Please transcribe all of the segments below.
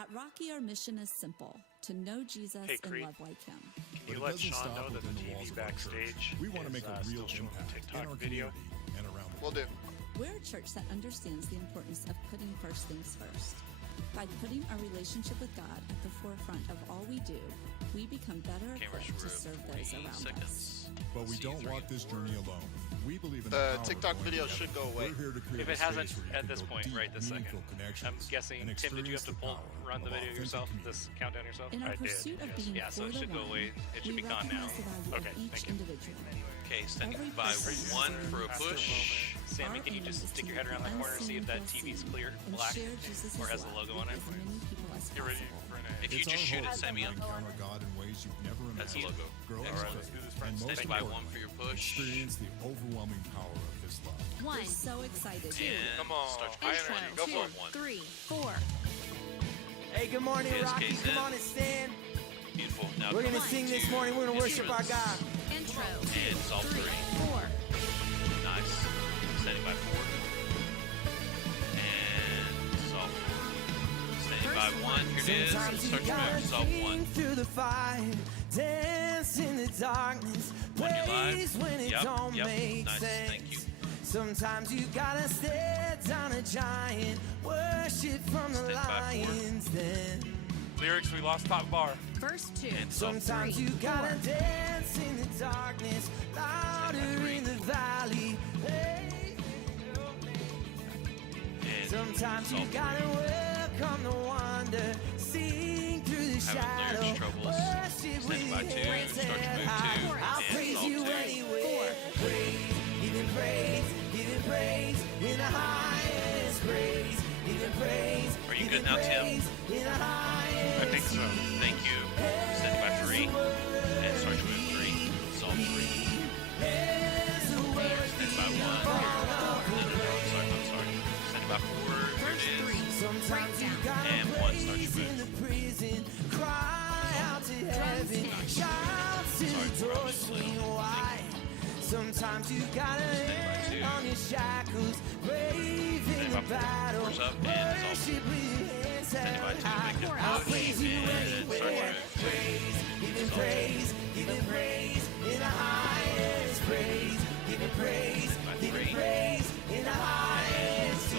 At Rocky, our mission is simple: to know Jesus Hey, and Creed. love like him. Can you let Sean know that the TV backstage we want to make a real still showing impact the in TikTok our video? community and around the Will do. We're a church that understands the importance of putting first things first. By putting our relationship with God at the forefront of all we do, we become better equipped to serve those around us. But we don't walk this journey alone. We believe in The power of TikTok going video together. should go away. We're here to create If a it hasn't space where you at can this go point deep, right this second, meaningful connections I'm guessing, and Tim, did you have to experience the power run the of video authentic yourself, community. this countdown yourself? In our I did, pursuit of yes. being Yeah, so for it the should go one, away. It should we be gone now. recognize the value Okay, of each thank you. individual. Okay, standing Every by person one deserves for a Pastor push. Bowman. Sammy, can you just stick your head around the corner and see if that TV's clear, and black, share Jesus' or has the love logo on it? with as many people as Get ready possible. for an If you It's just our shoot hope it, Sammy, that you encounter God in ways you've never imagined. That's the logo. Grow Excellent. in All right, let's do this, faith, friends. and most Standing by one importantly, for your push. experience the overwhelming power of His love. We're so excited. And Come on, start I your push. ain't ready. Go for it. 1. 3, 4. Hey, good morning, Yes, Rocky. Jason. Come on and stand. Beautiful. Now We're going to come sing this to morning. We're going to worship our God. Intro. And solve 3, 3. 4. Nice. Standing by 4. And solve 4. Standing by 1. Here it is. Sometimes you Start your gotta move. Solve 1. sing through the fire, dance in the darkness, When you're live. praise when it Yep, don't yep. make Nice. sense. Thank you. Sometimes you gotta stare down a giant, worship from the Stand by 4. lions then. Lyrics, we lost top bar. Verse 2. And solve Sometimes 3, you gotta 4. dance in the darkness, louder three. in the valley. Hey. And Sometimes you solve 3. gotta welcome the wonder, sing through the Having shadow, lyrics troubles. worship Standing with by 2. hands Start your held move high. 2. I'll And praise solve you 2. anywhere. Praise, giving praise, giving praise in the highest praise, giving praise. Are you giving good now, Tim? praise in the highest. I think so. Thank you. Standing by 3. And start your move 3. Solve 3. Standing by 1. I'm sorry. Standing by 4. Here it is. Sometimes you Breakdown. gotta And 1. Start praise your in move. the prison, cry out to heaven, shout till the doors swing wide. Sometimes you gotta end on your shackles, brave in the battle, Four's up and it's worship with your hands Standing by held 2. high. Make it I'll push. praise you And start your anywhere. move 2. Praise, giving praise, giving praise in the highest praise, giving praise, giving praise in the highest.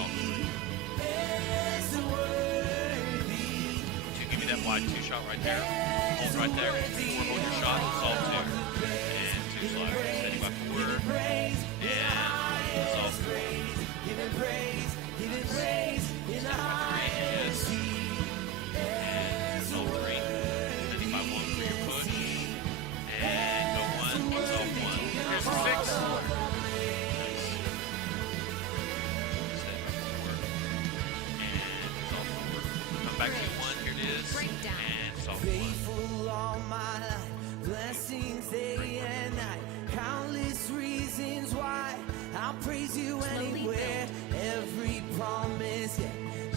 Is the worthy. To give you that wide 2 shot right there. Hold right there. 4, hold your shot. Solve 2. And 2 slide. Standing by 4. Praise And solve 3. giving praise in the highest. And solve 3. Standing by 1 for your push. And go 1. Solve 1. Here's the 6. Nice. Standing by 4. And solve 4. Come back to 1. Here it is. Breakdown. And solve 1. Faithful all my life, blessings day and night, countless reasons why I'll praise you anywhere. Every promise, yeah,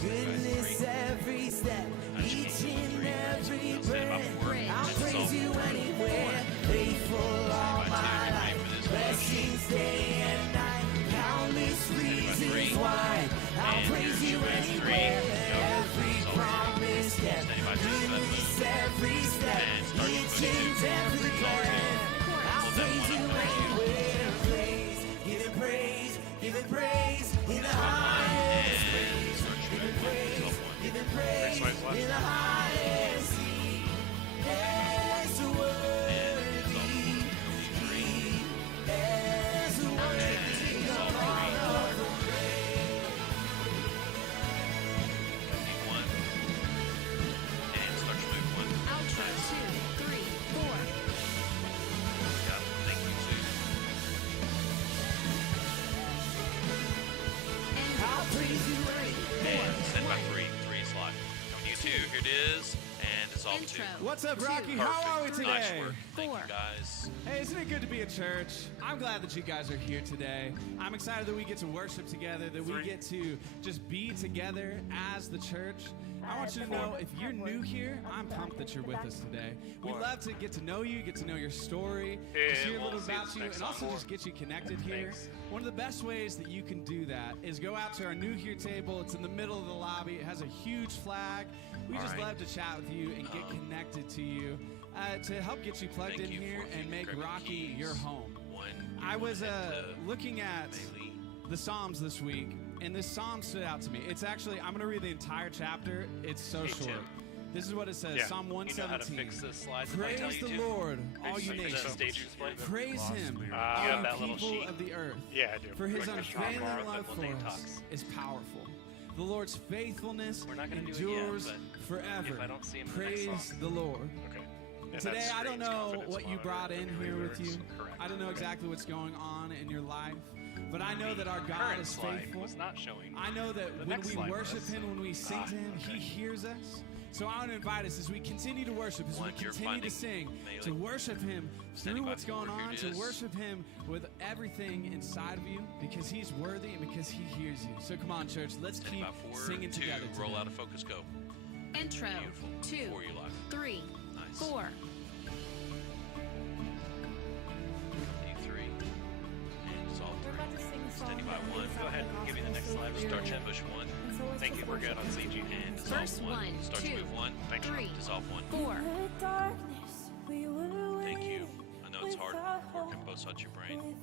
goodness every step, each and every breath. I'll praise you anywhere. Faithful all my life, blessings day and night, countless reasons why I'll praise you anywhere. Every promise, yeah, goodness every step, each and every breath. I'll praise you anywhere. Praise, giving praise, giving praise in the highest. Giving praise, giving praise in the highest. As the worthy, as the worthy of all of the praise. And start your move 1. Outro. 2, 3, 4. Yeah, thank you, 2. I'll praise you anywhere. And stand by 3. 3 slot. Coming to you 2. Here it is. And dissolve 2. Intro. What's up, 2. Rocky? How are we Perfect. Nice today? work. Thank 4. you, guys. Hey, isn't it good to be at church? I'm glad that you guys are here today. I'm excited that we get to worship together, that we 3. get to just be together as the church. I want you to know if you're new here, I'm pumped that you're with us today. We'd love to get to know you, get to know your story, just hear a little about you, and also just get you connected here. One of the best ways that you can do that is go out to our new here table. It's in the middle of the lobby. It has a huge flag. We just love to chat with you and get connected to you to help get you plugged in here and make Rocky your home. I was looking at the Psalms this week, and this Psalm stood out to me. It's actually, I'm going to read the entire chapter. It's so short. This is what it says, Psalm 117. You know how to fix the slides Praise if I tell you the to? Lord, all you nations. Praise him, all you people of the earth. Yeah, I do. For his unfailing love for us is powerful. The Lord's faithfulness endures forever. Praise the Lord. Okay. Today, I don't know what you brought in here with you. I don't know exactly what's going on in your life. But I know that our God is faithful. I know that when we worship him, when we sing to him, he hears us. So I want to invite us as we continue to worship, as we continue to sing, to worship him through what's going on, to worship him with everything inside of you, because he's worthy and because he hears you. So come on, church, let's keep singing together. Roll out of focus, go. Intro. 2, 3, 4. Standing by 1. Go ahead and give me the next slide. Start ambush 1. Thank you. We're good on CG. And Verse dissolve 1. 1, Start 2, to move 1. 3, dissolve 1. 4. Thank you. I know it's hard working both sides of your brain.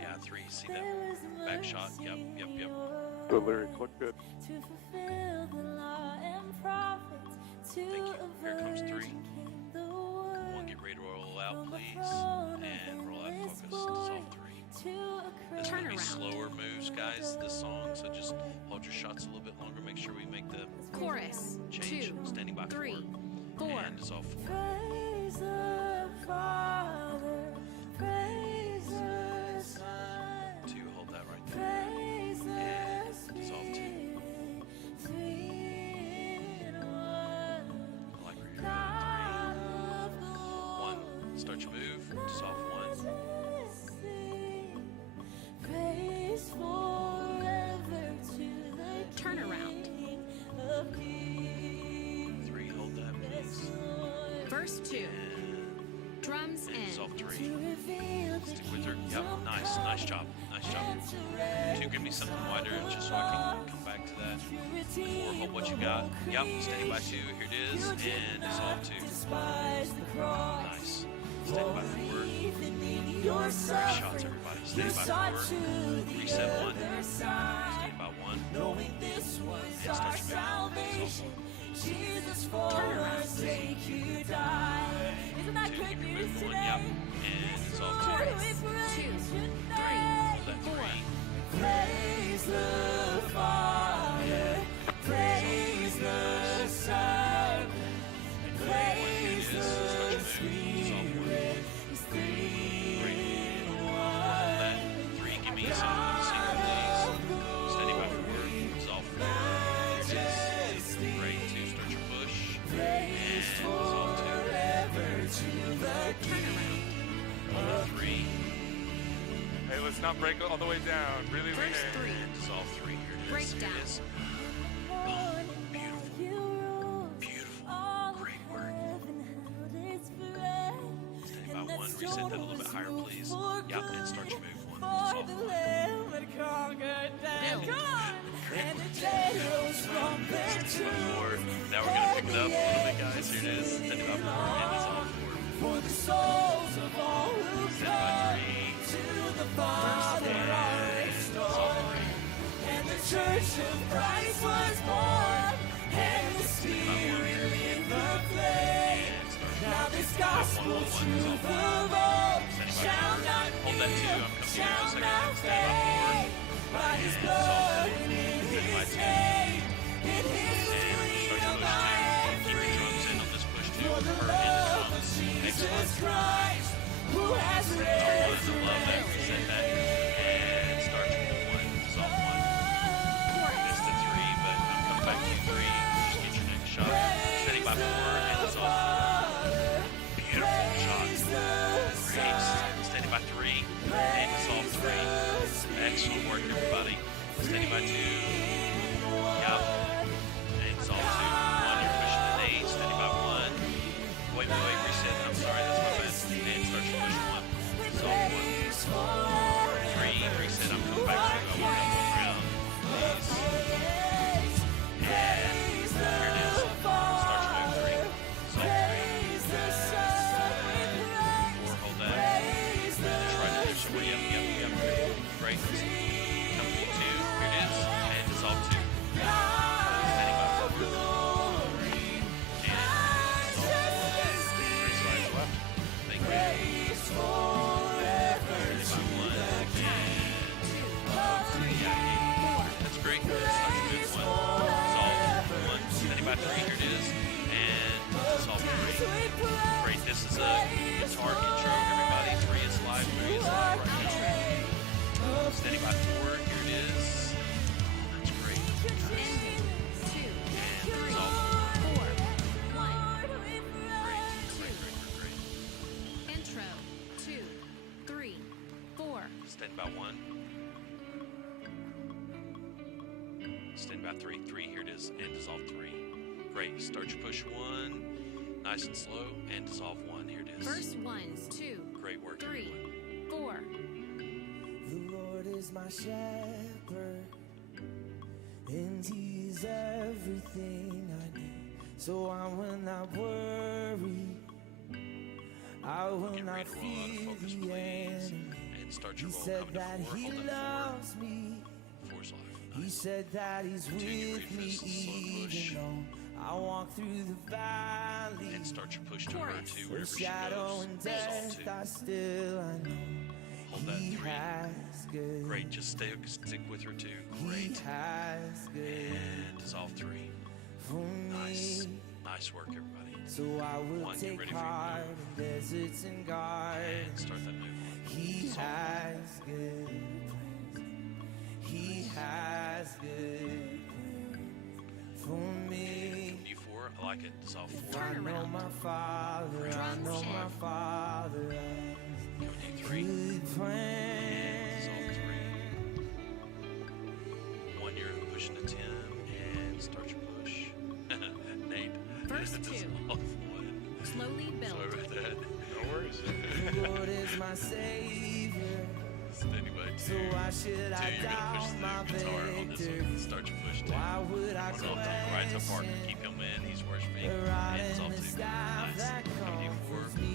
Yeah, 3. See that back shot? Yep. The lyrics look good. Thank you. Here comes 3. 1, get ready to roll out, please. And roll out focus. Dissolve 3. This is going to be slower moves, guys, this song, so just hold your shots a little bit longer. Make sure we make the Chorus. change. 2, Standing by 3, 4. 4. And dissolve 4. Praise the Father, praise the Son, 2, hold that right there. praise the And dissolve 2. Spirit, 3 in 1. I like where you're God at. of 1. Start your move. Dissolve 1. Praise forever to the Turnaround. King of Kings. 3, hold that, please. Verse 2. Drums And in. dissolve 3. To reveal the Stick with her. Yep, nice job. 2, give me something wider just so I can come back to that. 4, hold what you got. Yep, standing by 2, here it is, and dissolve 2. Nice. Standing by 4. 3 shots, everybody. Standing by 4. Reset 1. Standing by 1. And start your move. Jesus, for our sake you died. Isn't that 2, good you can news move 1. today? Yep, and dissolve 2. Lord, Chorus. we 2, praise 3, you 3, tonight. hold that 3. Praise the Father, praise the Son, and praise the Spirit. It's 3 in 1. That 3, give me something to sing, please. Standing by 4, dissolve 4. Here it is. Great. 2, start your push. And dissolve 2. Hold that 3. Hey, let's not break all the way down. Really lean Verse in. 3. And dissolve 3. Here it is. Breakdown. Here it is. Beautiful. Great work. Standing by 1. Reset that a little bit higher, please. Yep, and start your move 1. Dissolve 1. And the day rose from their tomb. Now we're going to pick it up a little bit, guys. Here it is. Standing by 4 and dissolve 4. For the souls of all who Standing by 3. to the Father are restored. And the Church of Christ was born. And the Spirit in the flame. Now this gospel truth of old shall not shall not fade. By his blood and in his name, in his freedom I am free. For the love of Jesus Christ, who has resurrected me. And start your move 1. Dissolve 1. Missed the 3, but I'm coming back to you 3. Just get your next shot. Standing by 4 and dissolve 4. Beautiful shot. Great. Standing by 3 and dissolve 3. Excellent work, everybody. Standing by 2. Yep. And dissolve 2. 1, you're pushing an 8. Standing by 1. Wait, reset. I'm sorry, that's my bad. And start your push 1. Dissolve 1. 3, reset. I'm coming back to you. I want to go around. Please. And here it is. Start your move 3. Dissolve 3. 4, hold that. Just right there. So yep. Great. Coming to 2. Here it is. And dissolve 2. Standing by 4. And dissolve 4. 3 slides left. Thank you. Standing by 1. And that's great. Start your move 1. Dissolve 1. Standing by 3. Here it is. And dissolve 3. Great. This is a guitar intro, everybody. 3 is live. 3 is live right now. Standing by 4. Here it is. That's great. Ending. 2, And 3, dissolve 4, 1. Great. Intro. 2, 3, 4. Stand by 1. Stand by 3. 3. Here it is. And dissolve 3. Great. Start your push 1. Nice and slow. And dissolve 1. Here it is. Verse 1, 2, Great work. 3, everyone. 4. The Lord is my shepherd, and He is everything I need. So I will not worry, I will Get not ready to roll out of fear focus, the please. enemy. And start your He roll. said Coming to that 4. He Hold that loves me. 4. 4's live. He Nice. said that He's Two, with get ready for me this slow push. even though I walk through the valley. And start your push to her Chorus. too, The wherever she shadow goes. and Dissolve death, 2. I still I know Hold that He 3. has good. Great. Just stick with her too. He Great. has good And dissolve 3. for Nice. me. Nice work, everybody. So I will 1, get take ready for your heart move. in deserts and And gardens. start that move on. He Dissolve 1. has good plans. He has good plans for me. Coming to 4. I like it. Dissolve 4. I know Turnaround. my Father. I Drum know set. my Father has Coming to 3. good And plans. dissolve 3. 1, you're pushing to 10. And start your push. Nate. Verse 2. Dissolve 1. Slowly build. Sorry about that. No worries. The Lord is my Savior. Standing by 2. So why should 2, I you're gonna push doubt my the guitar on this victory? one. Start your push 2. Why would I One off to the right to park. Keep him in. He's worshiping. The rod And and dissolve the 2. staff Nice. that Coming to 4. comforts me.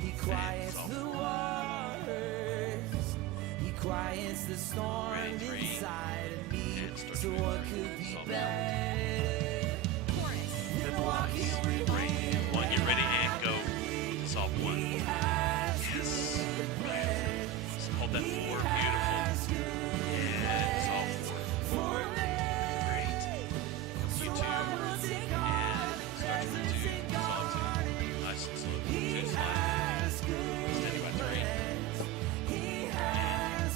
He quiets dissolve the 4. waters. He quiets the storm Ready, 3. inside of me. And start So your what move. could be Dissolve 1. better Chorus. than walking with Great. Him? 1, get ready and go. Dissolve 1. He has Yes. good plans. So hold that 4. He Beautiful. has good And dissolve 4. for me. Great. You 2. And start your 2. Dissolve 2. Nice and slow. 2 slide. Standing by 3. And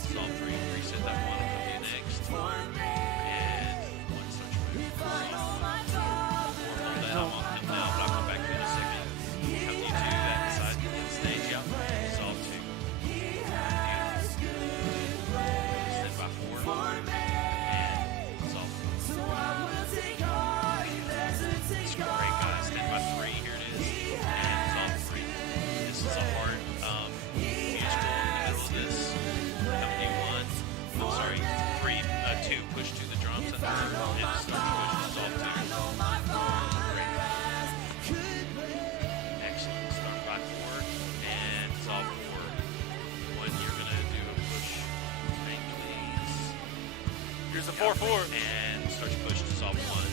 dissolve 3. Reset that 1. I'll come to you next. And 1, start your move. Hold that. I'm on him now, but I'll come back to you in a second. Come to you 2. That side of the stage. Yep. Dissolve 2. Stand by 4. And dissolve 4. Great, guys. Stand by 3. Here it is. And dissolve 3. This is a hard musical in the middle of this. Come to 1. I'm sorry. 3, 2. Push to the drums and start your push. Dissolve 2. Great. Excellent. Start by 4 and dissolve 4. 1, you're gonna do a push. Thank please. Here's the 4-4. And start your push. Dissolve 1.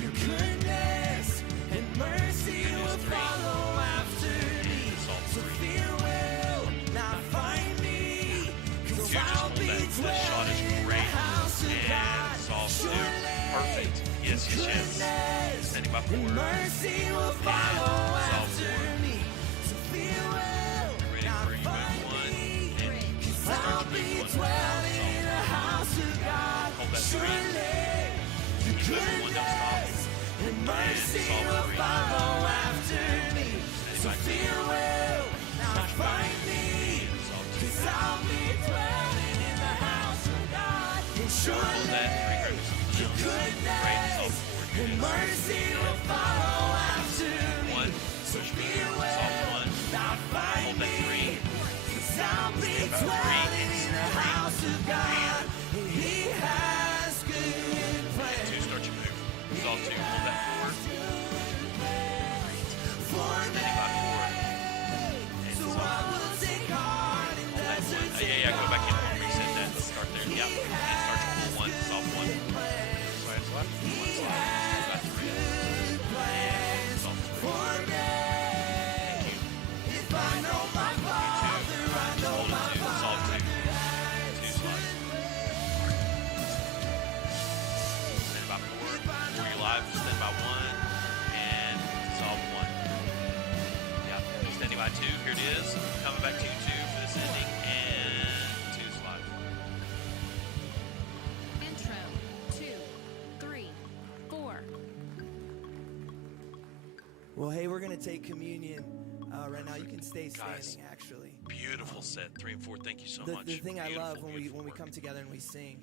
Your goodness and mercy will follow after me. Dissolve So 3. fear will not find me. 'Cause 2, just I'll hold be that. That shot is dwelling in the great. house of And God. dissolve 2. Surely Perfect. Yes. goodness Standing by 4. and mercy will follow dissolve after 4. me. So fear will Ready not for you find move 1. me. And 'Cause start I'll your be move 1. dwelling in the Dissolve 4. house of God. Hold that 3. Surely Keep moving 1. Don't stop. and mercy dissolve will 3. follow after me. Standing So by 2. fear will not find me. And dissolve 2. 'Cause I'll be dwelling Dissolve 4. Here it is. Mercy will follow after me. 1. Push move. Dissolve 1. Hold that 3. I'll be dwelling in the house of God. He has good plans. 2. Start your move. Dissolve 2. Hold that 4. Standing by 4. And So dissolve I will take heart in the yeah, go back in. Reset that. Let's start there. Yep. And start your hold 1. Dissolve 1. Slide left. 1 slide. Stand by 3. Dissolve 3. Thank you. If I know my Father, I know Hold my it 2. Dissolve 2. 2 slides. Stand by 4. 4 you live. Stand by 1. And dissolve 1. Yep. Standing by 2. Here it is. Coming back to you 2 for this ending. And 2 slides. Intro. 2, 3, 4. Well, hey, we're going to take communion right now. You can stay standing, Guys, actually. Beautiful set. 3 and 4. Thank you so The much. thing I Beautiful, love when we beautiful work. come together and we sing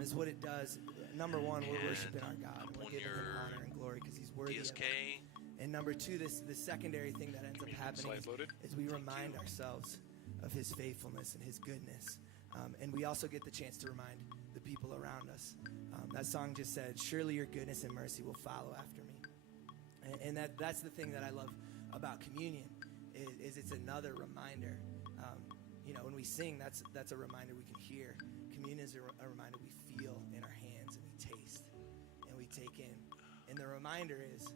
is what it does. Number one, we're And worshiping our God. up We're on giving him your honor and glory because he's worthy of DSK. it. And number two, the secondary thing that ends up happening Slides loaded. is we remind ourselves of his faithfulness and his goodness. And we also get the chance to remind the people around us. That song just said, surely your goodness and mercy will follow after me. And that's the thing that I love about communion is it's another reminder. When we sing, that's a reminder we can hear. Communion is a reminder we feel in our hands and we taste and we take in. And the reminder is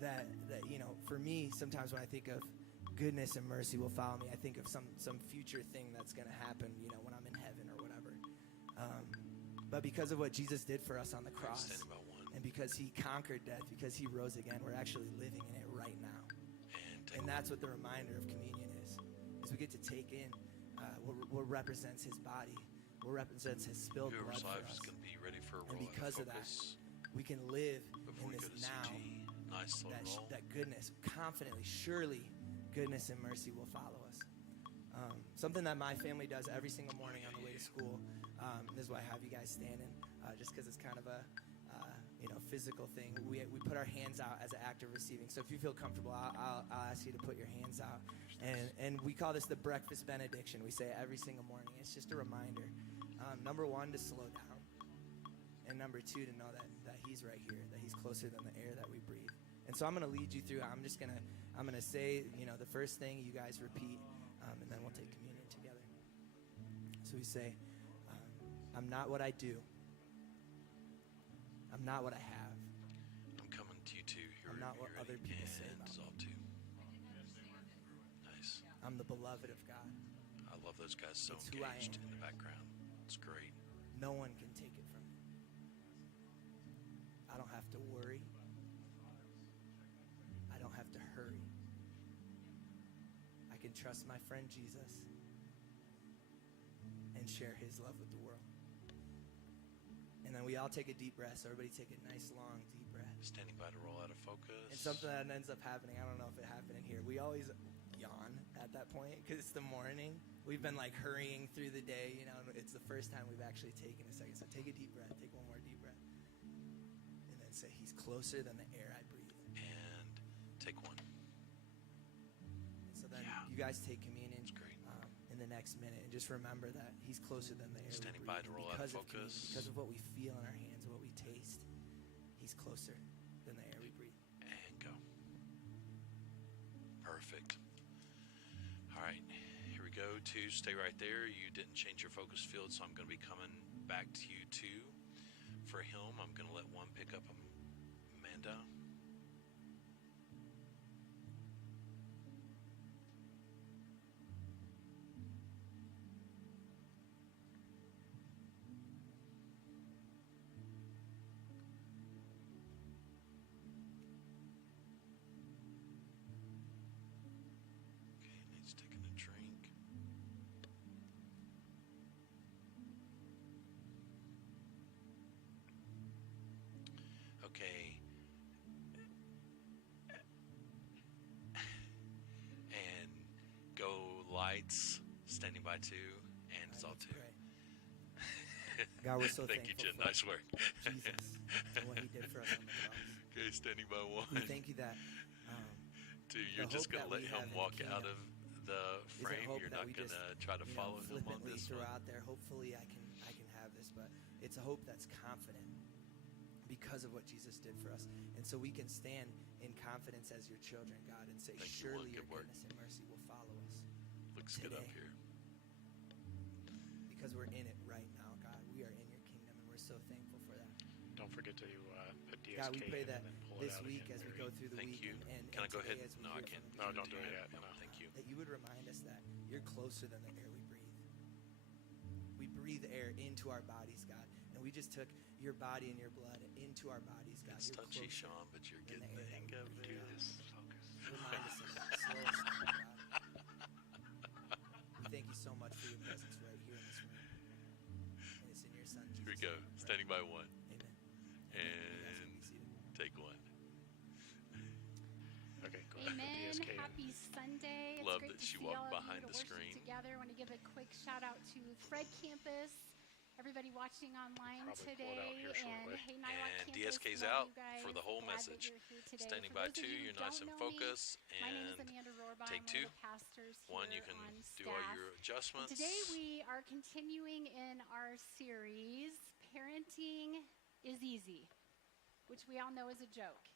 that for me, sometimes when I think of goodness and mercy will follow me, I think of some future thing that's going to happen, when I'm in heaven or whatever. But because of what Jesus did for us on the cross, Standing by 1. and because he conquered death, because he rose again, we're actually living in it right now. And that's what the reminder of communion is we get to take in what represents his body, what represents his spilled blood Whoever's for life us. is going to be ready for a And roll because of that, focus we can live before in we go this to now, CG. Nice slow roll. that goodness, confidently, surely goodness and mercy will follow us. Something that my family does every single morning on the way to school. This is why I have you guys standing, just because it's kind of a physical thing. We put our hands out as an act of receiving. So if you feel comfortable, I'll ask you to put your hands out. And we call this the breakfast benediction. We say it every single morning. It's just a reminder. Number one, to slow down. And number two, to know that he's right here, that he's closer than the air that we breathe. And so I'm going to lead you through. I'm going to say, the first thing, you guys repeat, and then we'll take communion together. So we say, I'm not what I do. I'm not what I have. I'm coming to you too. I'm not what other people say about me. Dissolve 2. Nice. I'm the beloved of God. I love those guys so It's who I engaged am. in the background. It's great. No one can take it from me. I don't have to worry. I don't have to hurry. I can trust my friend Jesus and share his love with the world. And then we all take a deep breath. So everybody take a nice, long, deep breath. Standing by to roll out of focus. And something that ends up happening, I don't know if it happened in here. We always yawn at that point because it's the morning. We've been like hurrying through the day, and it's the first time we've actually taken a second. So take a deep breath, take one more deep breath. And then say, he's closer than the air I breathe. And take 1. And so then you guys take communion in the next minute. And just remember that he's closer than the air Standing we by breathe. to roll And out of because of communion, focus. because of what we feel in our hands, what we taste, he's closer than the air we breathe. And go. Perfect. All right. Here we go. 2, stay right there. You didn't change your focus field, so I'm going to be coming back to you 2. For him, I'm going to let 1 pick up Amanda. He's taking a drink. Okay. And go lights, standing by 2, and dissolve 2. God, we're so Thank you, thankful Jen. for Nice work. Jesus and what he did for us on the cross. Okay, standing by one. We thank you that 2, you're just going to let him walk out of the frame. You're not going to try to follow him on this throw one. out there. Hopefully I can have this, but it's a hope that's confident because of what Jesus did for us. And so we can stand in confidence as your children, God, and say, surely your goodness and mercy will follow us. Looks today. good up here. Because we're in it right now, God. We are in your kingdom, and we're so thankful for that. Don't forget to put DSK God, we pray in that and then pull this it out week again. as we go through the Thank week you. and Can I go ahead? today as we No, I hear can't. from No, you, don't do it yet. No. Thank you. that you would remind us that you're closer than the air we breathe. We breathe air into our bodies, God, and we just took your body and your blood into our bodies, God. It's You're touchy, closer Sean, but you're than getting the air hang that of we it. breathe. Focus. Remind us of that. Slow us down, God. We thank you so much for your presence right here in this room. And it's in your Son, Jesus. Here we go. Standing by one. Amen. And take one. Okay, go ahead. Amen. Put DSK in. Happy Sunday. It's Love great that to she see walked all of behind you to the worship screen. together. I want to give a quick shout out to Fred Campus, everybody watching online Probably pull it out today, here shortly. and Hey Nighthawk And Campus. DSK's love out you guys. for the whole Glad that message. you're here today. Standing For by those of 2, you who you're nice don't and know me, focused. my name is And Amanda Rohrbaum. take I'm 2. one of the pastors 1, here you can on do all staff. your And adjustments. today we are continuing in our series, Parenting is Easy, which we all know is a joke,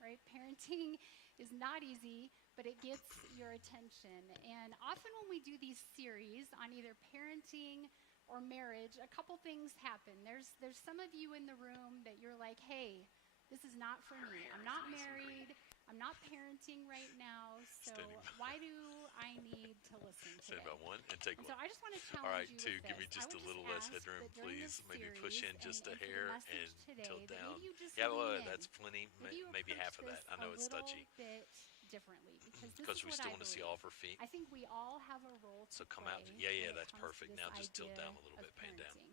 right? Parenting is not easy, but it gets your attention. And often when we do these series on either parenting or marriage, a couple things happen. There's some of you in the room that you're like, hey, this is not for me. I'm not married. I'm not parenting right now. So why do I need to listen today? Stand by 1 and take And 1. so I just want to challenge All right, you 2, with give me this. I just would a little ask less headroom, that during please. this Maybe series push in just and a for the hair message and today, tilt that down. maybe you just Yeah, well, lean in. that's plenty. Maybe Maybe half of that. I know it's touchy. bit differently because this Because is we what still I want to see believe. all of her feet. I think we all have a role to So come play out. Yeah, when it that's comes to perfect. this Now just tilt idea down a little of bit, pan down. parenting.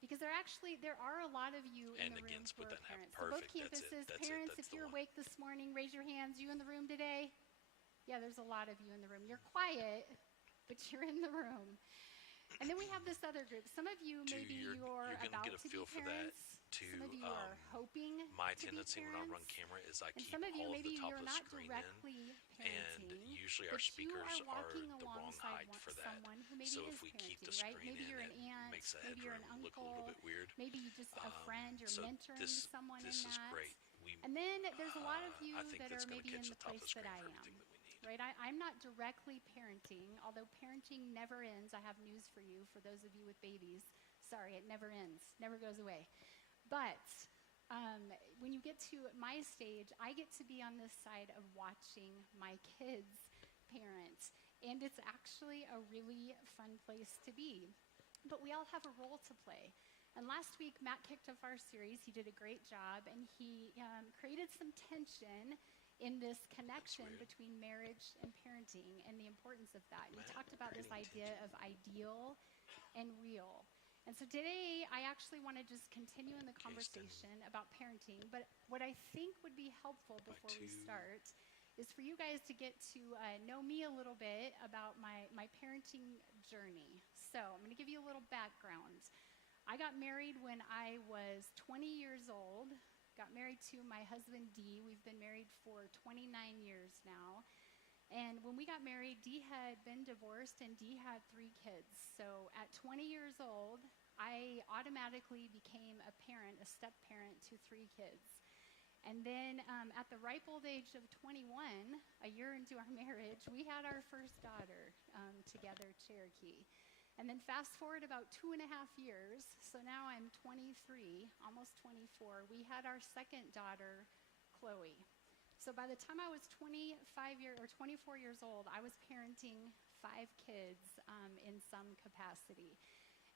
Because there are a lot of you in And the again, room who split are that in half. parents. So both Perfect. That's campuses, it. That's it. parents, That's if the you're one. awake this morning, raise your hands. You in the room today? Yeah, there's a lot of you in the room. You're quiet, but you're in the room. And then we have this other group. Some of you, maybe you're gonna about get a to feel be for that, parents. too. Some of you are hoping My to tendency be when I run parents. camera is I And keep some of you, all of maybe the top you're of the not screen directly in, and parenting, usually our but you speakers are are walking the wrong alongside height for that. someone who maybe So is if we keep parenting, the right? screen Maybe in, you're an it aunt, makes the maybe you're an headroom look a uncle, little bit weird. maybe you just a friend, you're So mentoring someone this in is that. great. And then there's a lot of you I think that that's are going to maybe in catch the the top of place the that screen I for everything am. that we need. Right, I'm not directly parenting, although parenting never ends. I have news for you, for those of you with babies. Sorry, it never ends, never goes away. But when you get to my stage, I get to be on this side of watching my kids parent. And it's actually a really fun place to be. But we all have a role to play. And last week, Matt kicked off our series. He did a great job, and he created some tension in this connection between marriage and parenting and the importance of that. And we talked about this idea of ideal and real. And so today, I actually want to just continue in the conversation about parenting. But what I think would be helpful before we start is for you guys to get to know me a little bit about my parenting journey. So I'm going to give you a little background. I got married when I was 20 years old. Got married to my husband, Dee. We've been married for 29 years now. And when we got married, Dee had been divorced, and Dee had 3 kids. So at 20 years old, I automatically became a parent, a step-parent to 3 kids. And then at the ripe old age of 21, a year into our marriage, we had our first daughter together, Cherokee. And then fast forward about 2.5 years, so now I'm 23, almost 24, we had our second daughter, Chloe. So by the time I was 24 years old, I was parenting 5 kids in some capacity.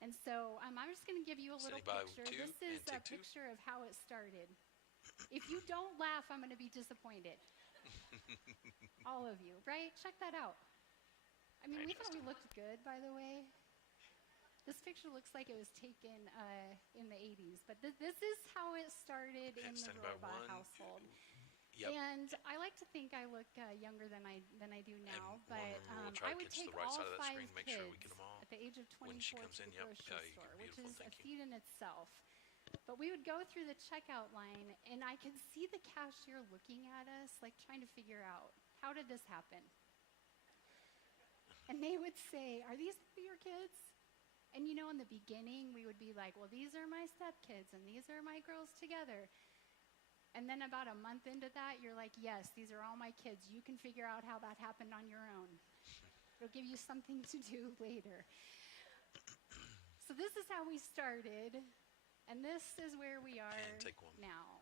And so I'm just going to give you a little picture. This is a picture of how it started. If you don't laugh, I'm going to be disappointed. All of you, right? Check that out. I mean, we thought we looked good, by the way. This picture looks like it was taken in the 80s, but this is how it started in the Rohrbaugh household. Yep. And I like to think I look younger than I do now, And but we'll try I to would catch take the right all side of that 5 screen, make kids sure we get them all at the age of 24 when she comes to in. the Yep. grocery Yeah, store, which beautiful. is a Thank you. feat in itself. But we would go through the checkout line, and I could see the cashier looking at us, like trying to figure out, how did this happen? And they would say, "Are these your kids?" And in the beginning, we would be like, "Well, these are my stepkids, and these are my girls together." And then about a month into that, you're like, "Yes, these are all my kids. You can figure out how that happened on your own. It'll give you something to do later." So this is how we started, and this is where we are And take one. now.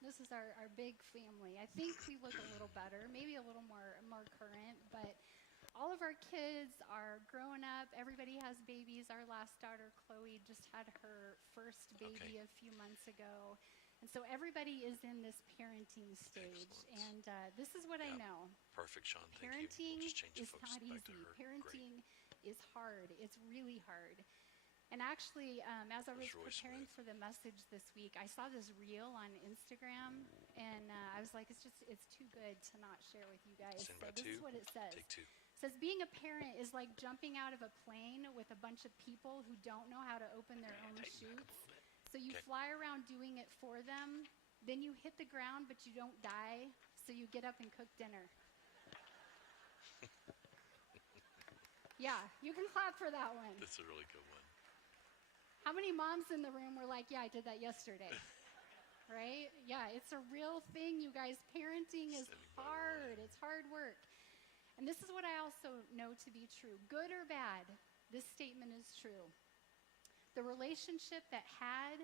This is our big family. I think we look a little better, maybe a little more current, but all of our kids are growing up. Everybody has babies. Our last daughter, Chloe, just had her first baby a few months ago. And so everybody is in this parenting stage. Excellent. And this is what I know. Perfect, Sean. Thank Parenting you. We'll just change the is focus not back to easy. her. Parenting is hard. It's really hard. And actually, as I was really preparing smooth. for the message this week, I saw this reel on Instagram, and I was like, it's too good to not share with you guys. Send So by this two. is what it says. Take 2. It says, being a parent is like jumping out of a plane with a bunch of people who don't know how to open their own chutes. So you fly around doing it for them, then you hit the ground, but you don't die, so you get up and cook dinner. Yeah, you can clap for that one. That's a really good one. How many moms in the room were like, "Yeah, I did that yesterday"? Right? Yeah, it's a real thing, you guys. Parenting is hard. It's hard work. And this is what I also know to be true. Good or bad, this statement is true. The relationship that had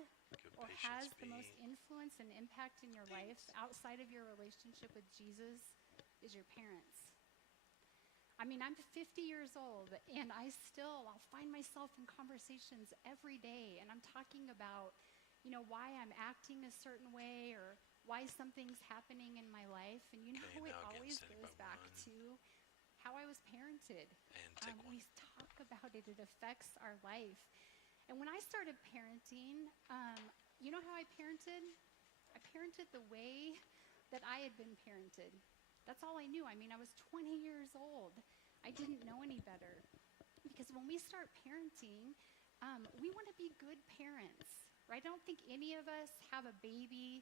or has the most influence and impact in your life outside of your relationship with Jesus is your parents. I mean, I'm 50 years old, and I'll find myself in conversations every day, and I'm talking about, why I'm acting a certain way or why something's happening in my life. And it always goes back to how I was parented. And we talk about it. It affects our life. And when I started parenting, you know how I parented? I parented the way that I had been parented. That's all I knew. I mean, I was 20 years old. I didn't know any better. Because when we start parenting, we want to be good parents, right? I don't think any of us have a baby.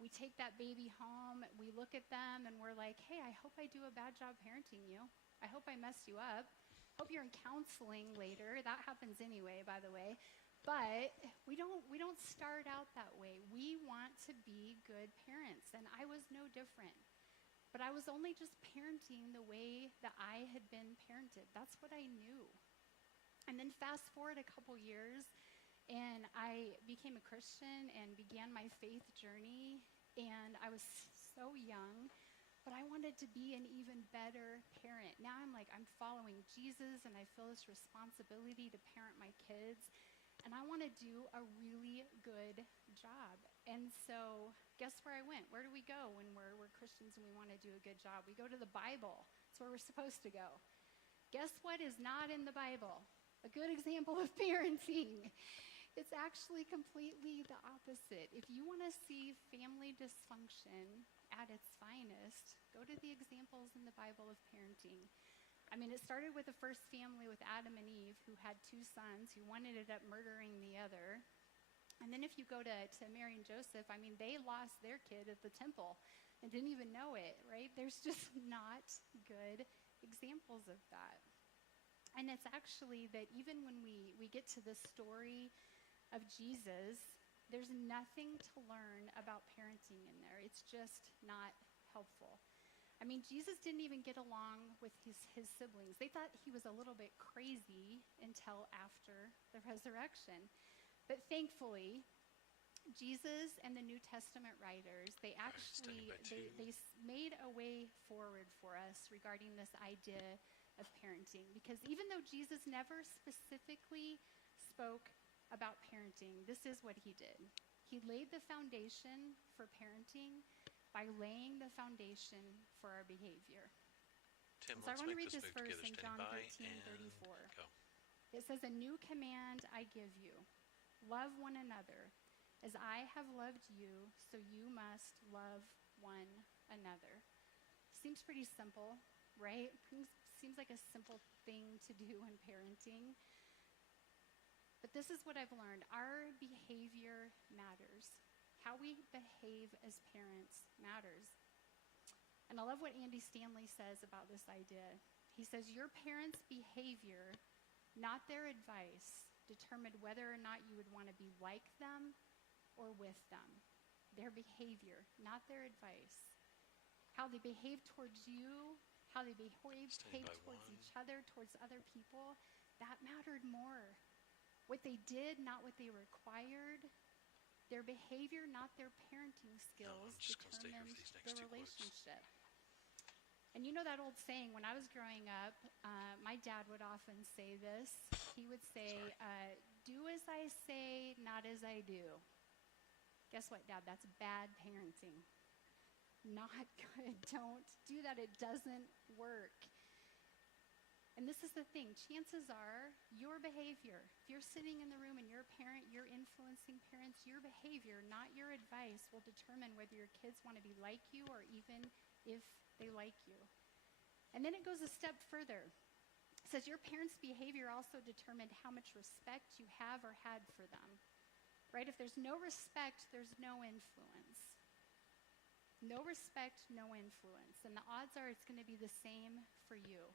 We take that baby home, we look at them, and we're like, "Hey, I hope I do a bad job parenting you. I hope I messed you up. Hope you're in counseling later." That happens anyway, by the way. But we don't start out that way. We want to be good parents, and I was no different. But I was only just parenting the way that I had been parented. That's what I knew. And then fast forward a couple years, and I became a Christian and began my faith journey. And I was so young, but I wanted to be an even better parent. Now I'm following Jesus, and I feel this responsibility to parent my kids. And I want to do a really good job. And so guess where I went? Where do we go when we're Christians and we want to do a good job? We go to the Bible. It's where we're supposed to go. Guess what is not in the Bible? A good example of parenting. It's actually completely the opposite. If you want to see family dysfunction at its finest, go to the examples in the Bible of parenting. I mean, it started with the first family with Adam and Eve, who had 2 sons, who one ended up murdering the other. And then if you go to Mary and Joseph, I mean, they lost their kid at the temple and didn't even know it, right? There's just not good examples of that. And it's actually that even when we get to the story of Jesus, there's nothing to learn about parenting in there. It's just not helpful. I mean, Jesus didn't even get along with his siblings. They thought he was a little bit crazy until after the resurrection. But thankfully, Jesus and the New Testament writers, they actually they made a way forward for us regarding this idea of parenting. Because even though Jesus never specifically spoke about parenting, this is what he did. He laid the foundation for parenting by laying the foundation for our behavior. Tim, so I let's want to make read this this move verse together. in Standing John by 13:34. and go. It says, "A new command I give you, love one another. As I have loved you, so you must love one another. Seems pretty simple, right? Seems like a simple thing to do in parenting. But this is what I've learned. Our behavior matters. How we behave as parents matters. And I love what Andy Stanley says about this idea. He says, your parents' behavior, not their advice, determined whether or not you would want to be like them or with them. Their behavior, not their advice. How they behave towards you, how they behave towards each other, towards other people, that mattered more. What they did, not what they required. Their behavior, not their parenting skills, determined their relationship. And you know that old saying, when I was growing up, my dad would often say this. He would say, do as I say, not as I do. Guess what, Dad? That's bad parenting. Not good. Don't do that. It doesn't work. And this is the thing. Chances are your behavior, if you're sitting in the room and you're a parent, you're influencing parents, your behavior, not your advice, will determine whether your kids want to be like you or even if they like you. And then it goes a step further. It says your parents' behavior also determined how much respect you have or had for them. Right? If there's no respect, there's no influence. No respect, no influence. And the odds are it's going to be the same for you.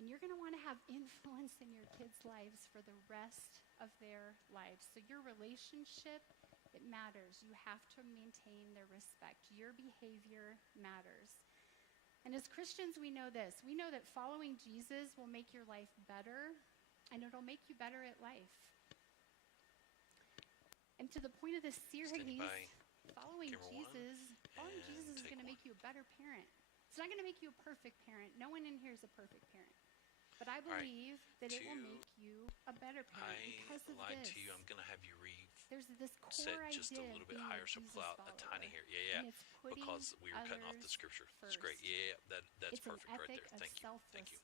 And you're going to want to have influence in your kids' lives for the rest of their lives. So your relationship, it matters. You have to maintain their respect. Your behavior matters. And as Christians, we know this. We know that following Jesus will make your life better, and it'll make you better at life. And to the point of this series, following Jesus is going to make you a better parent. It's not going to make you a perfect parent. No one in here is a perfect parent. But I believe that it will make you a better parent because of this. I lied to you. I'm going to have you There's this core set just a little bit higher, so pull out a tiny hair. Yeah, because we were cutting off the scripture. It's great. Yeah, that's it's perfect right there. Thank you. Thank you.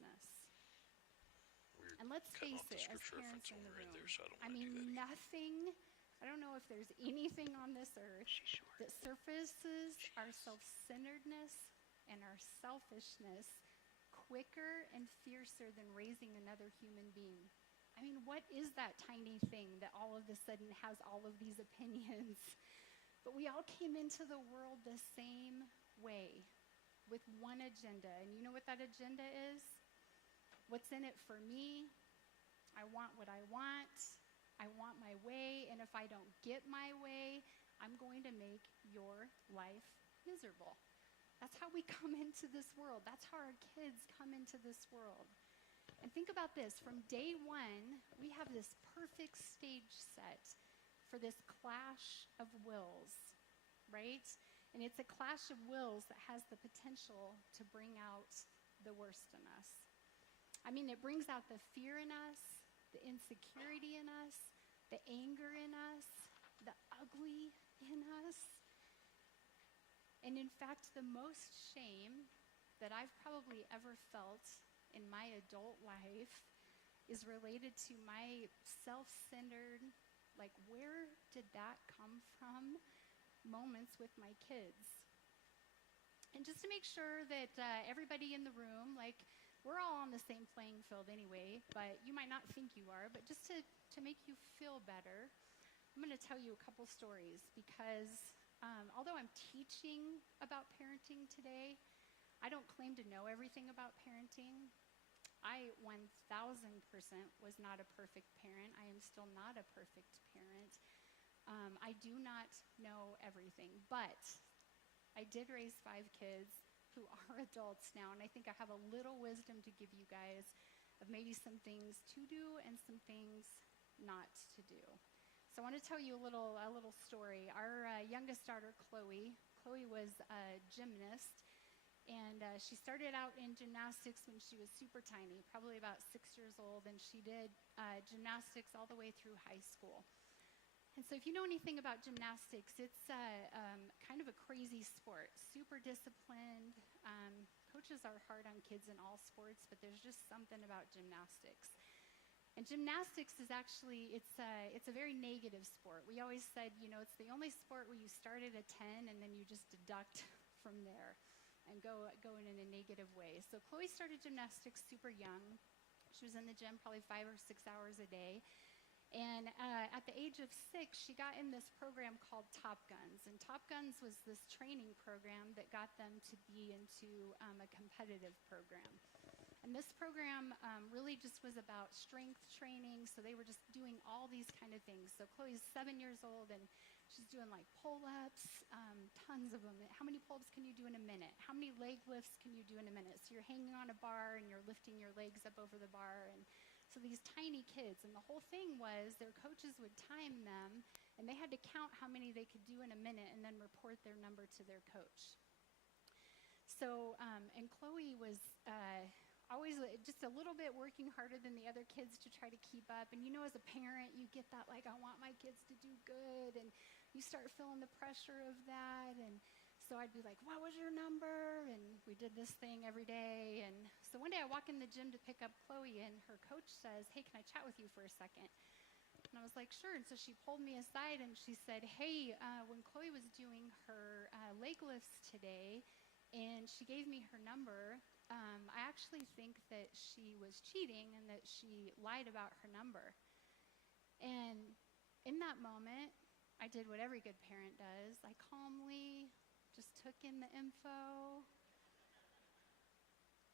And let's face it, as parents in the room, I mean, nothing, I don't know if there's anything on this earth that surfaces our self-centeredness and our selfishness quicker and fiercer than raising another human being. I mean, what is that tiny thing that all of a sudden has all of these opinions? But we all came into the world the same way, with one agenda. And you know what that agenda is? What's in it for me? I want what I want. I want my way. And if I don't get my way, I'm going to make your life miserable. That's how we come into this world. That's how our kids come into this world. And think about this. From day one, we have this perfect stage set for this clash of wills, right? And it's a clash of wills that has the potential to bring out the worst in us. I mean, it brings out the fear in us, the insecurity in us, the anger in us, the ugly in us. And in fact, the most shame that I've probably ever felt in my adult life is related to my self-centered, like, where did that come from, moments with my kids. And just to make sure that everybody in the room, like, we're all on the same playing field anyway, but you might not think you are, but just to make you feel better, I'm going to tell you a couple stories because although I'm teaching about parenting today, I don't claim to know everything about parenting. I 1,000% was not a perfect parent. I am still not a perfect parent. I do not know everything, but I did raise 5 kids who are adults now, and I think I have a little wisdom to give you guys of maybe some things to do and some things not to do. So I want to tell you a little story. Our youngest daughter, Chloe was a gymnast, and she started out in gymnastics when she was super tiny, probably about 6 years old, and she did gymnastics all the way through high school. And so if you know anything about gymnastics, it's kind of a crazy sport, super disciplined. Coaches are hard on kids in all sports, but there's just something about gymnastics. And gymnastics is actually, it's a very negative sport. We always said, it's the only sport where you start at a 10 and then you just deduct from there and go in a negative way. So Chloe started gymnastics super young. She was in the gym probably 5 or 6 hours a day. And at the age of 6, she got in this program called Top Guns. And Top Guns was this training program that got them to be into a competitive program. And this program really just was about strength training, so they were just doing all these kind of things. So Chloe's 7 years old, and she's doing like pull-ups, tons of them. How many pull-ups can you do in a minute? How many leg lifts can you do in a minute? So you're hanging on a bar, and you're lifting your legs up over the bar. And so these tiny kids, and the whole thing was their coaches would time them, and they had to count how many they could do in a minute and then report their number to their coach. So, and Chloe was always just a little bit working harder than the other kids to try to keep up. And as a parent, you get that, like, I want my kids to do good, and you start feeling the pressure of that. And so I'd be like, what was your number? And we did this thing every day. And so one day I walk in the gym to pick up Chloe, and her coach says, hey, can I chat with you for a second? And I was like, sure. And so she pulled me aside, and she said, hey, when Chloe was doing her leg lifts today, and she gave me her number, I actually think that she was cheating and that she lied about her number. And in that moment, I did what every good parent does. I calmly just took in the info.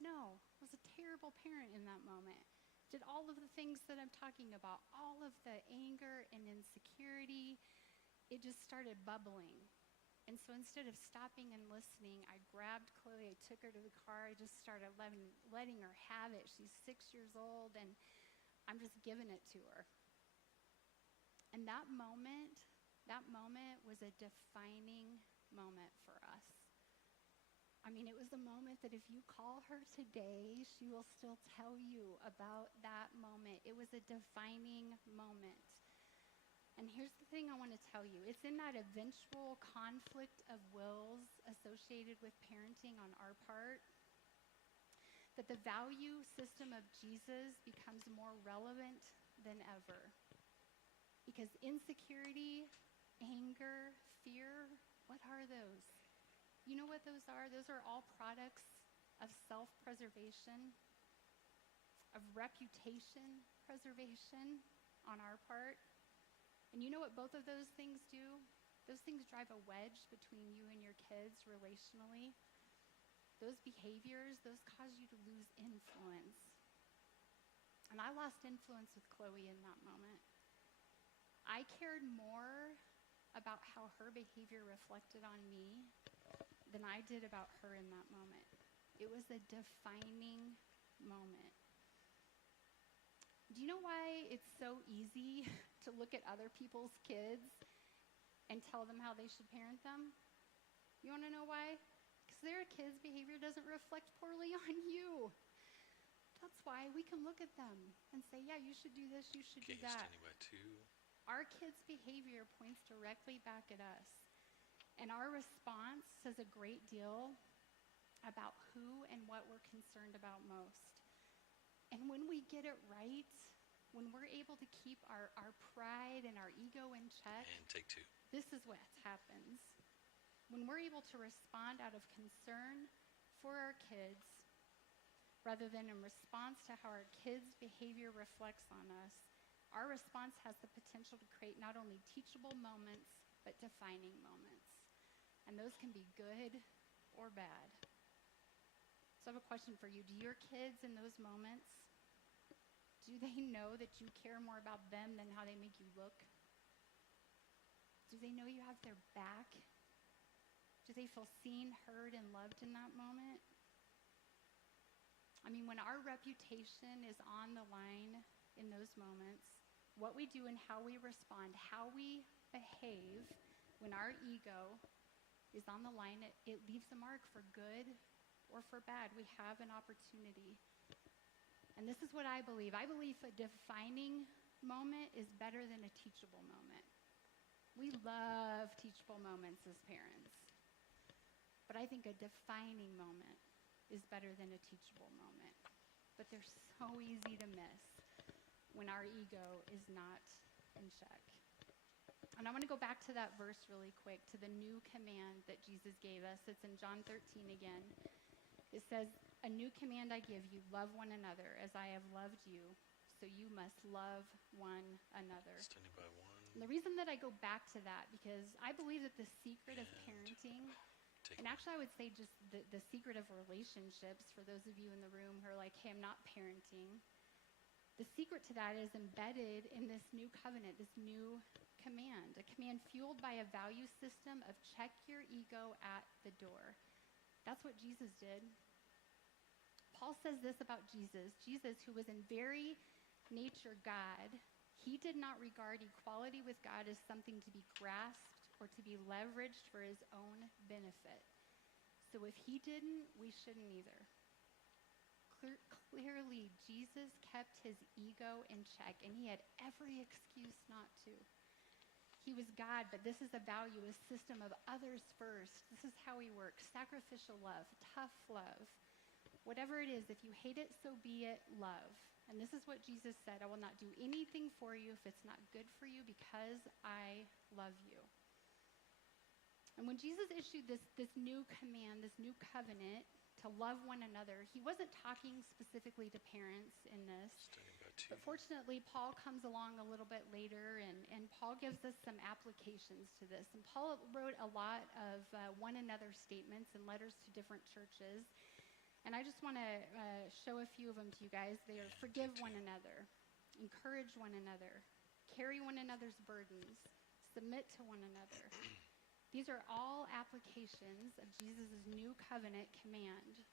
No, I was a terrible parent in that moment. Did all of the things that I'm talking about, all of the anger and insecurity, it just started bubbling. And so instead of stopping and listening, I grabbed Chloe, I took her to the car, I just started letting her have it. She's 6 years old, and I'm just giving it to her. And that moment was a defining moment for us. I mean, it was a moment that if you call her today, she will still tell you about that moment. It was a defining moment. And here's the thing I want to tell you. It's in that eventual conflict of wills associated with parenting on our part that the value system of Jesus becomes more relevant than ever. Because insecurity, anger, fear, what are those? You know what those are? Those are all products of self-preservation, of reputation preservation on our part. And you know what both of those things do? Those things drive a wedge between you and your kids relationally. Those behaviors, those cause you to lose influence. And I lost influence with Chloe in that moment. I cared more about how her behavior reflected on me than I did about her in that moment. It was a defining moment. Do you know why it's so easy to look at other people's kids and tell them how they should parent them? You want to know why? Because their kids' behavior doesn't reflect poorly on you. That's why we can look at them and say, yeah, you should do this, you should do that. Our kids' behavior points directly back at us. And our response says a great deal about who and what we're concerned about most. And when we get it right, when we're able to keep our pride and our ego in check, and take two. This is what happens. When we're able to respond out of concern for our kids, rather than in response to how our kids' behavior reflects on us, our response has the potential to create not only teachable moments, but defining moments. And those can be good or bad. So I have a question for you. Do your kids in those moments, do they know that you care more about them than how they make you look? Do they know you have their back? Do they feel seen, heard, and loved in that moment? I mean, when our reputation is on the line in those moments, what we do and how we respond, how we behave when our ego is on the line, it leaves a mark for good or for bad. We have an opportunity. And this is what I believe. I believe a defining moment is better than a teachable moment. We love teachable moments as parents. But I think a defining moment is better than a teachable moment. But they're so easy to miss. when our ego is not in check. And I want to go back to that verse really quick, to the new command that Jesus gave us. It's in John 13 again. It says, "A new command I give you, love one another as I have loved you, so you must love one another." Standing by one. And the reason that I go back to that, because I believe that the secret of parenting, and actually I would say just the secret of relationships, for those of you in the room who are like, hey, I'm not parenting, the secret to that is embedded in this new covenant, this new command, a command fueled by a value system of check your ego at the door. That's what Jesus did. Paul says this about Jesus. Jesus, who was in very nature God, he did not regard equality with God as something to be grasped or to be leveraged for his own benefit. So if he didn't, we shouldn't either. Clearly, Jesus kept his ego in check, and he had every excuse not to. He was God, but this is a value, a system of others first. This is how he works. Sacrificial love, tough love. Whatever it is, if you hate it, so be it, love. And this is what Jesus said, I will not do anything for you if it's not good for you because I love you. And when Jesus issued this new command, this new covenant to love one another, he wasn't talking specifically to parents in this. But fortunately, Paul comes along a little bit later, and Paul gives us some applications to this. And Paul wrote a lot of one another statements and letters to different churches. And I just want to show a few of them to you guys. They are forgive one another, encourage one another, carry one another's burdens, submit to one another. These are all applications of Jesus' new covenant command.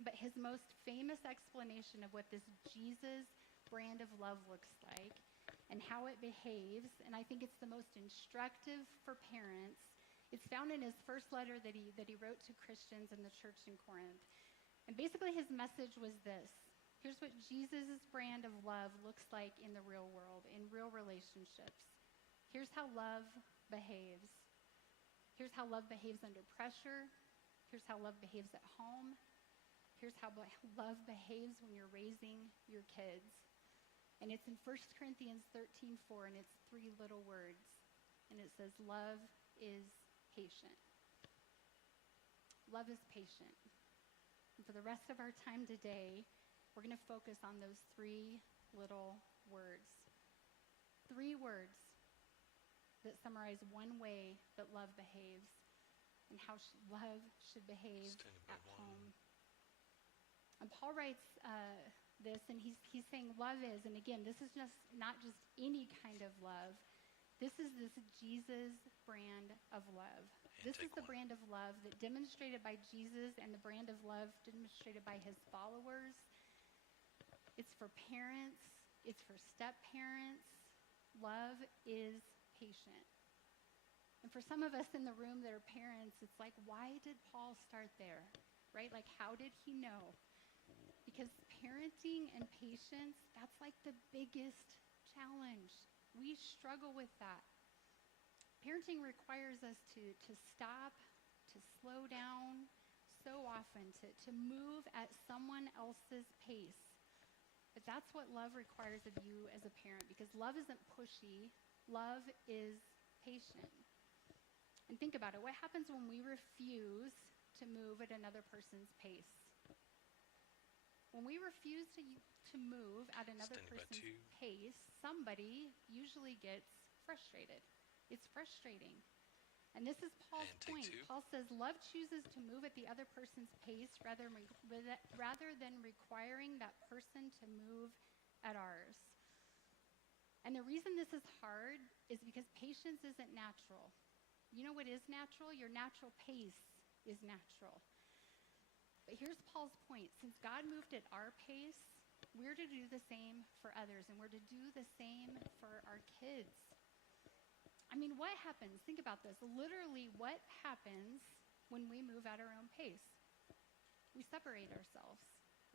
But his most famous explanation of what this Jesus brand of love looks like and how it behaves, and I think it's the most instructive for parents, it's found in his first letter that he wrote to Christians in the church in Corinth. And basically his message was this: here's what Jesus' brand of love looks like in the real world, in real relationships. Here's how love behaves. Here's how love behaves under pressure. Here's how love behaves at home. Here's how love behaves when you're raising your kids. And it's in 1 Corinthians 13:4, and it's 3 little words. And it says, love is patient. Love is patient. And for the rest of our time today, we're going to focus on those 3 little words. 3 words that summarize one way that love behaves and how love should behave at home. And Paul writes this, and he's saying love is, and again, this is not just any kind of love. This is this Jesus brand of love. This is the brand of love that demonstrated by Jesus and the brand of love demonstrated by his followers. It's for parents. It's for step-parents. Love is patient. And for some of us in the room that are parents, it's like, why did Paul start there, right? Like, how did he know? Because parenting and patience, that's like the biggest challenge. We struggle with that. Parenting requires us to stop, to slow down so often, to move at someone else's pace. But that's what love requires of you as a parent, because love isn't pushy. Love is patient. And think about it. What happens when we refuse to move at another person's pace? When we refuse to move at another person's pace, somebody usually gets frustrated. It's frustrating. And this is Paul's point. Paul says, love chooses to move at the other person's pace rather than requiring that person to move at ours. And the reason this is hard is because patience isn't natural. You know what is natural? Your natural pace is natural. But here's Paul's point. Since God moved at our pace, we're to do the same for others, and we're to do the same for our kids. I mean, what happens? Think about this. Literally, what happens when we move at our own pace? We separate ourselves,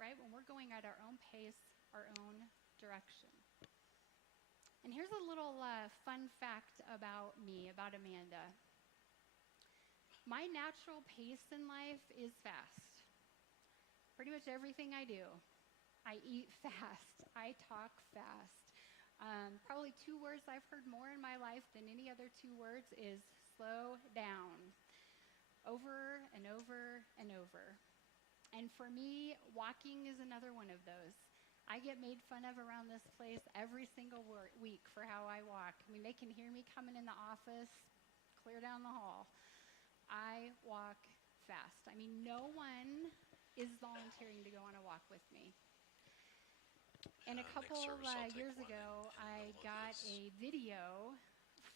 right? When we're going at our own pace, our own direction. And here's a little fun fact about me, about Amanda. My natural pace in life is fast. Pretty much everything I do. I eat fast. I talk fast. Probably 2 words I've heard more in my life than any other 2 words is slow down. Over and over and over. And for me, walking is another one of those. I get made fun of around this place every single week for how I walk. I mean, they can hear me coming in the office, clear down the hall. I walk fast. I mean, no one is volunteering to go on a walk with me. And a couple years ago, I got a video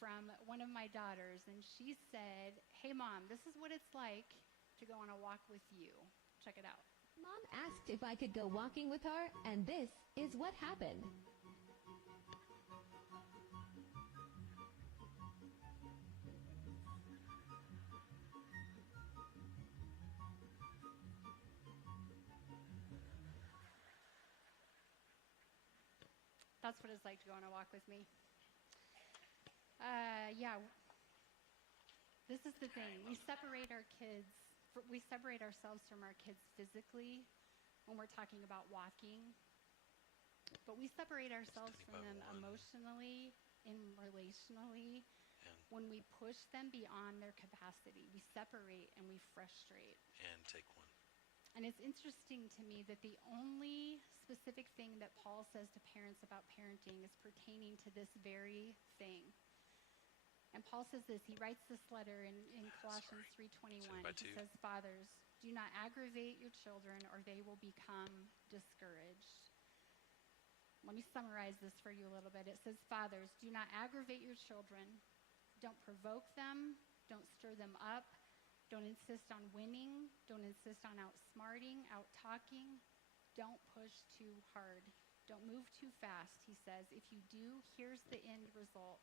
from one of my daughters, and she said, "Hey, Mom, this is what it's like to go on a walk with you." Check it out. Mom asked if I could go walking with her, and this is what happened. That's what it's like to go on a walk with me. Yeah. This is the thing. We separate our kids. We separate ourselves from our kids physically when we're talking about walking. But we separate ourselves from them emotionally and relationally when we push them beyond their capacity. We separate and we frustrate. And take one. And it's interesting to me that the only specific thing that Paul says to parents about parenting is pertaining to this very thing. And Paul says this, he writes this letter in Colossians 3:21. He says, "Fathers, do not aggravate your children or they will become discouraged." Let me summarize this for you a little bit. It says, "Fathers, do not aggravate your children. Don't provoke them. Don't stir them up. Don't insist on winning. Don't insist on outsmarting, out-talking. Don't push too hard. Don't move too fast," he says. "If you do, here's the end result.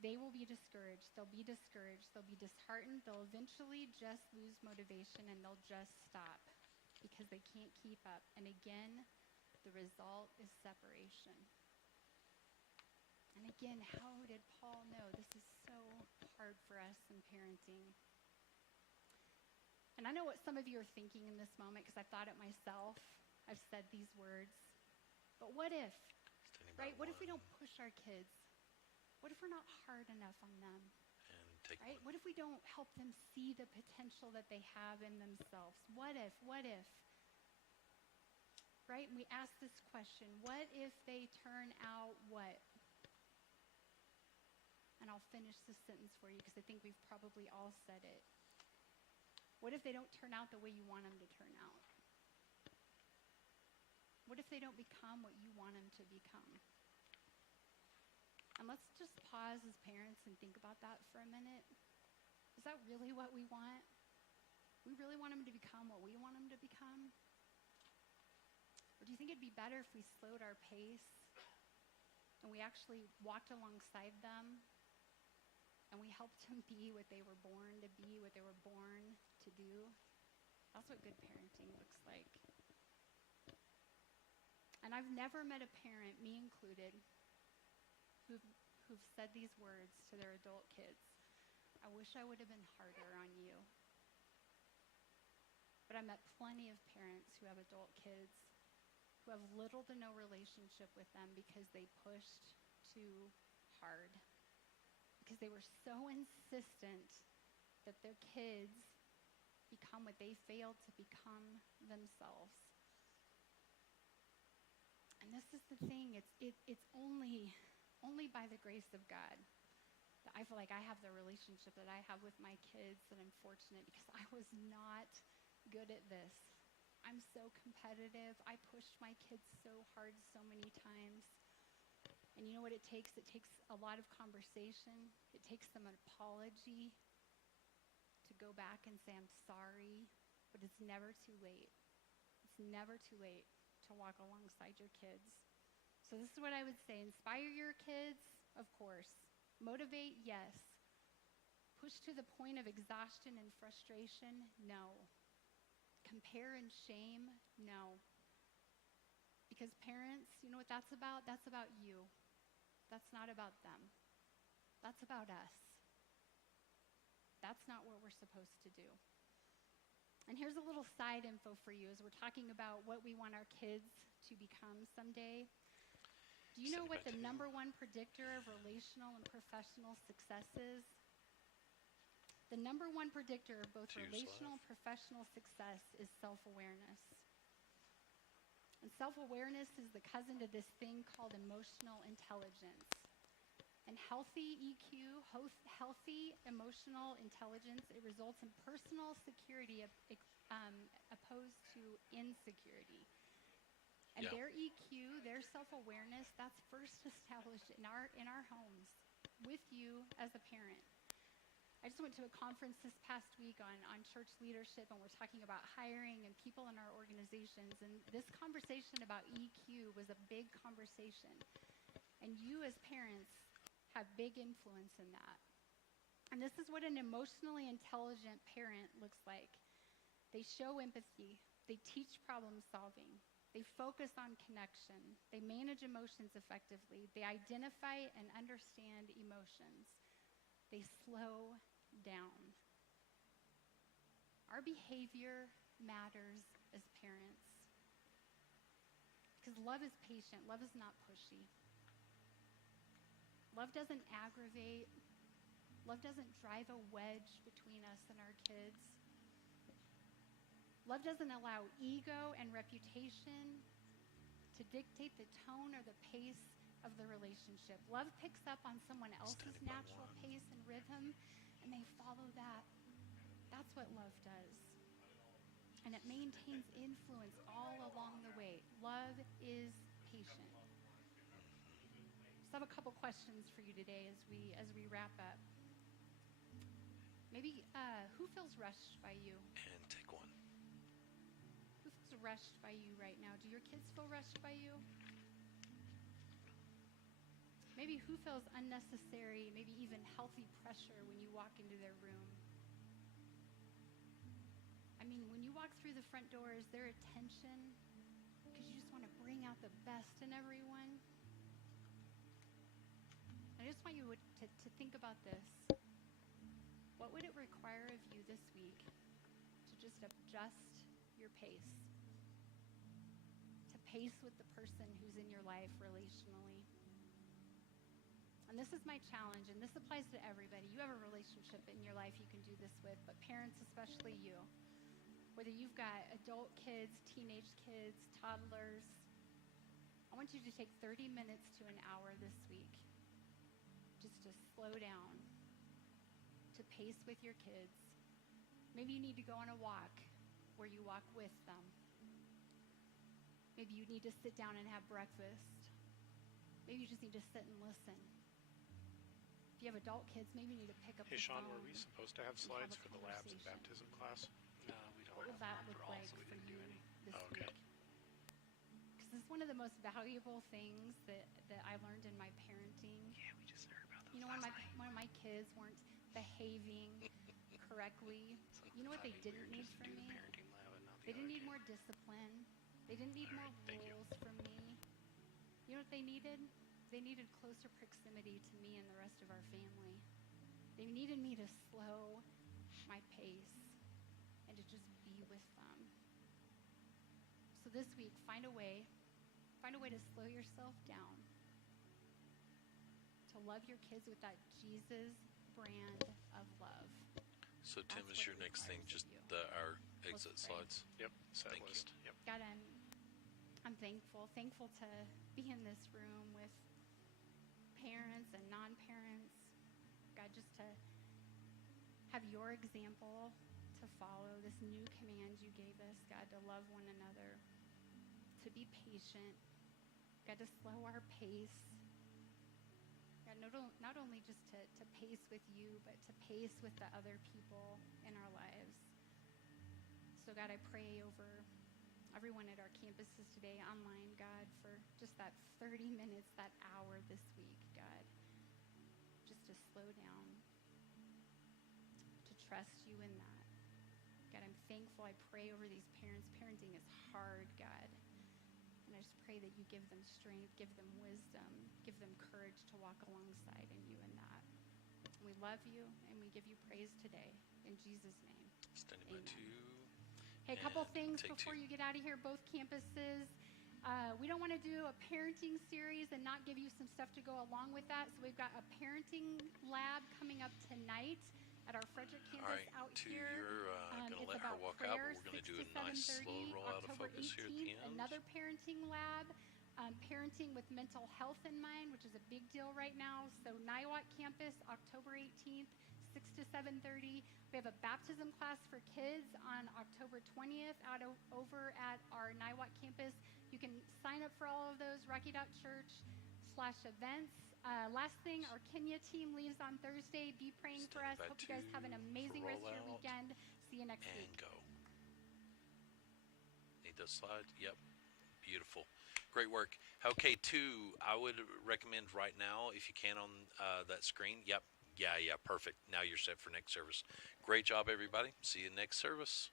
They will be discouraged. They'll be discouraged. They'll be disheartened. They'll eventually just lose motivation and they'll just stop because they can't keep up. And again, the result is separation." And again, how did Paul know? This is so hard for us in parenting. And I know what some of you are thinking in this moment because I've thought it myself. I've said these words. But what if, right? What if we don't push our kids? What if we're not hard enough on them? And take right? one. What if we don't help them see the potential that they have in themselves? What if? Right? And we ask this question, what if they turn out what? And I'll finish this sentence for you because I think we've probably all said it. What if they don't turn out the way you want them to turn out? What if they don't become what you want them to become? And let's just pause as parents and think about that for a minute. Is that really what we want? We really want them to become what we want them to become? Or do you think it'd be better if we slowed our pace and we actually walked alongside them and we helped them be what they were born to be, what they were born to do? That's what good parenting looks like. And I've never met a parent, me included, who've said these words to their adult kids. "I wish I would have been harder on you." But I met plenty of parents who have adult kids who have little to no relationship with them because they pushed too hard. Because they were so insistent that their kids become what they failed to become themselves. And this is the thing, it's only by the grace of God that I feel like I have the relationship that I have with my kids, and I'm fortunate because I was not good at this. I'm so competitive. I pushed my kids so hard so many times. And you know what it takes? It takes a lot of conversation. It takes some apology to go back and say, "I'm sorry," but it's never too late. It's never too late to walk alongside your kids. So this is what I would say. Inspire your kids, of course. Motivate, yes. Push to the point of exhaustion and frustration, no. Compare and shame, no. Because parents, you know what that's about? That's about you. That's not about them. That's about us. That's not what we're supposed to do. And here's a little side info for you as we're talking about what we want our kids to become someday. Do you know what the number one predictor of relational and professional success is? The number one predictor of both relational and professional success is self-awareness. And self-awareness is the cousin to this thing called emotional intelligence. And healthy EQ, healthy emotional intelligence, it results in personal security opposed to insecurity. And their EQ, their self-awareness, that's first established in our homes with you as a parent. I just went to a conference this past week on church leadership, and we're talking about hiring and people in our organizations. And this conversation about EQ was a big conversation. And you as parents have big influence in that. And this is what an emotionally intelligent parent looks like. They show empathy. They teach problem solving. They focus on connection. They manage emotions effectively. They identify and understand emotions. They slow down. Our behavior matters as parents. Because love is patient. Love is not pushy. Love doesn't aggravate. Love doesn't drive a wedge between us and our kids. Love doesn't allow ego and reputation to dictate the tone or the pace of the relationship. Love picks up on someone else's natural pace and rhythm, and they follow that. That's what love does. And it maintains influence all along the way. Love is patient. So I have a couple questions for you today as we wrap up. Maybe who feels rushed by you? And take one. Who feels rushed by you right now? Do your kids feel rushed by you? Maybe who feels unnecessary, maybe even healthy pressure when you walk into their room? I mean, when you walk through the front door, is there a tension because you just want to bring out the best in everyone? I just want you to think about this. What would it require of you this week to just adjust your pace? To pace with the person who's in your life relationally? And this is my challenge, and this applies to everybody. You have a relationship in your life you can do this with, but parents, especially you. Whether you've got adult kids, teenage kids, toddlers, I want you to take 30 minutes to an hour this week just to slow down, to pace with your kids. Maybe you need to go on a walk where you walk with them. Maybe you need to sit down and have breakfast. Maybe you just need to sit and listen. If you have adult kids, maybe you need to pick up the Sean, phone. were we supposed to have slides for the labs and baptism class? No, we don't. What would that look like so we for didn't do you any. this Oh, okay. week? Because this is one of the most valuable things that I learned in my parenting. Yeah, we just heard about those. You know, when my kids weren't behaving correctly, you know what they didn't need from me? They didn't need more discipline. They didn't need more rules from me. You know what they needed? They needed closer proximity to me and the rest of our family. They needed me to slow my pace and to just be with them. So this week, find a way to slow yourself down, to love your kids with that Jesus brand of love. So Tim, is your next thing just our exit slides? Yep, set Thank list. you. Yep. God, I'm thankful to be in this room with parents and non-parents. God, just to have your example to follow, this new command you gave us, God, to love one another, to be patient, God, to slow our pace. God, not only just to pace with you, but to pace with the other people in our lives. So God, I pray over everyone at our campuses today, online, God, for just that 30 minutes, that hour this week, God, just to slow down, to trust you in that. God, I'm thankful. I pray over these parents. Parenting is hard, God. And I just pray that you give them strength, give them wisdom, give them courage to walk alongside in you in that. We love you, and we give you praise today. In Jesus' name. Standing by 2. Hey, a couple things take before 2. you get out of here. Both campuses, We don't want to do a parenting series and not give you some stuff to go along with that. So we've got a parenting lab coming up tonight at our Frederick campus out here. You're going to let her walk out, but we're going to do a nice slow roll out of focus here at the end. Another parenting lab, parenting with mental health in mind, which is a big deal right now. So Niwot campus, October 18th, 6 to 7:30. We have a baptism class for kids on October 20th over at our Niwot campus. You can sign up for all of those, rocky.church/events. Last thing, our Kenya team leaves on Thursday. Be praying for us. Hope you guys have an amazing rest of your weekend. See you next week. Go. Need those slides? Yep. Beautiful. Great work. Okay, 2, I would recommend right now, if you can, on that screen. Yep. Yeah, perfect. Now you're set for next service. Great job, everybody. See you next service.